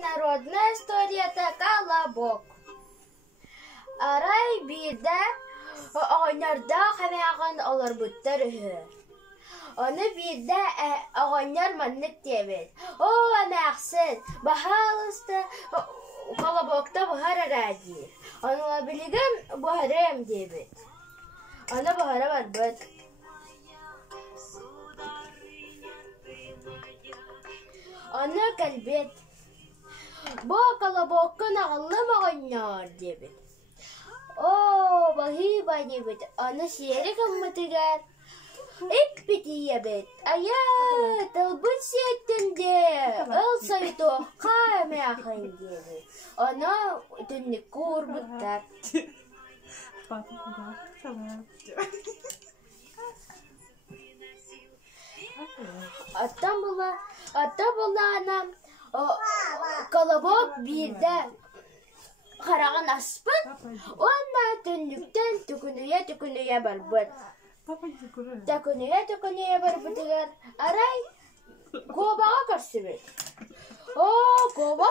народная историята «Колобок». Арай бирде оғайнарда қамағын олар бұттар үхір. Оны бирде оғайнар маннық дебет. О, әмәқсін, бағалысты Колобокта бұхар арадир. Оны білігім бұхарым дебет. Оны бұхара бар бұд. Оны кәлбет. Бо Колобоккын ағылым оғайнар дебет. О, бахи дебет. Оны сиері кіммітігер. Ик бити ебет. Ая, тылбыт сеттімде. Ыл сайты оққа әмәқын дебет. Оны түннік көр бұттар. Ата бұла анам Колобок бирде қараған аспын, онна түнніктен түкінуе бар бұд. Түкінуе бар бұдығар. Арай, қобаға көрсі бет. О, қоба.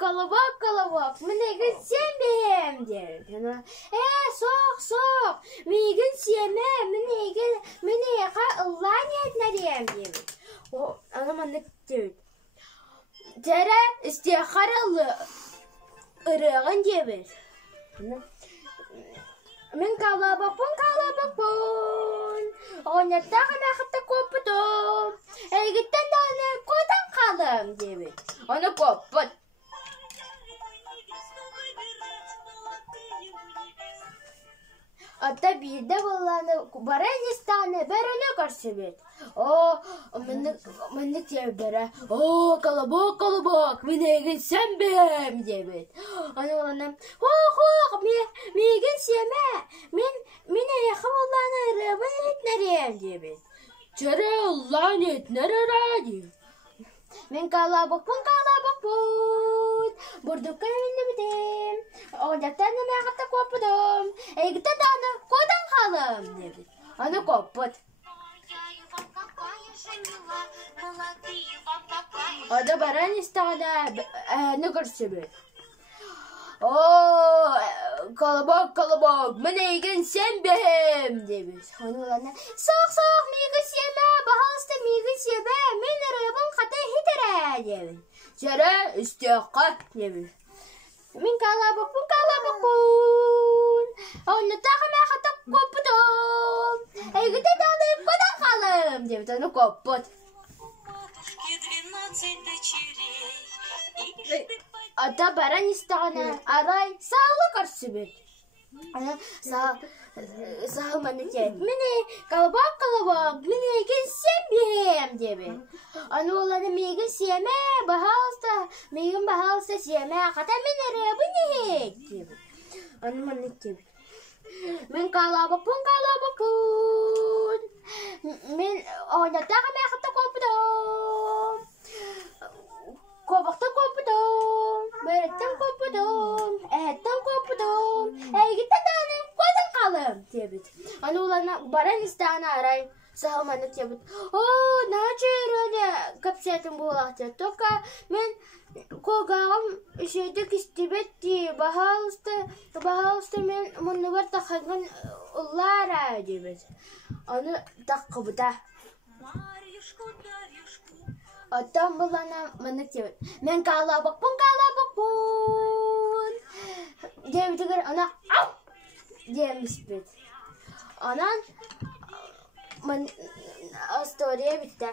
Колобок, мінегін сен бейім, деді. Соқ, мегін семе, мінеға ұллан етнәрем, деді. Ана мандық деді. Дәрі істе қаралы ұрығын деді. Мен Колобокпын. Оңеттағы мәқітті көппітім. Әйгіттен даны көтін қалым, деді. Оны көппіт. Ата бирде боланы баранистаны бәріне көрсі бет. О, міндік дебет бәрі. О, Колобок, менегін сен бәм дебет. Аны оланы, хоқ, мегін семе, мен аяқы боланы рыбын етнәрем дебет. Чәрі ұллан етнәр ара дебет. Мен Колобокпын. Бурдукка мінді бітем. Оңдақтан мәғітті көппідім. Әйгітті даны көдің қалым, дебет. Аны көппіт. Ада баран істағына әні көрсі бет. О, Колобок, мен егін сен бәм, дебет. Оны оланы, соқ, мегі семе, бағалысты мегі семе, мен рыбын қаты хитірі, дебет. Жәрі үстеққа, дебет. Мен Колобокпын. Оны тағы мәқіті көппітім. Әйгіті даны көдің қалым, дебет. Оны көппіт. Ата баран істағына арай сағылы көрсі бет. Сағыл мәні дебет. Мені Колобок, мені еген сен бейім, дебет. Аны оланы мегін семе, мегін бағалыста семе, қата мен әребін ет, дебет. Аны мәні дебет. Мен Колобокпын. Мен ойнаттағы мәқітті көппідім. Көбіқті көппідім. Бәріттен көппідім. Әттен көппідім. Әйгітті даны көдің қалым, дебет. Аны оланы баран істағына арай. Сағылманық дебет. О, начеріне көпсетім болақты. Тоқа мен көғағым үшедік істебет де бағалысты мен мұны бар тақығын ұллара дебет. Оны таққы бұта. Оттан бұлана мұнық дебет. Мен Колобокпын. Дебетігір она ау деміс бет. Онан история бітті.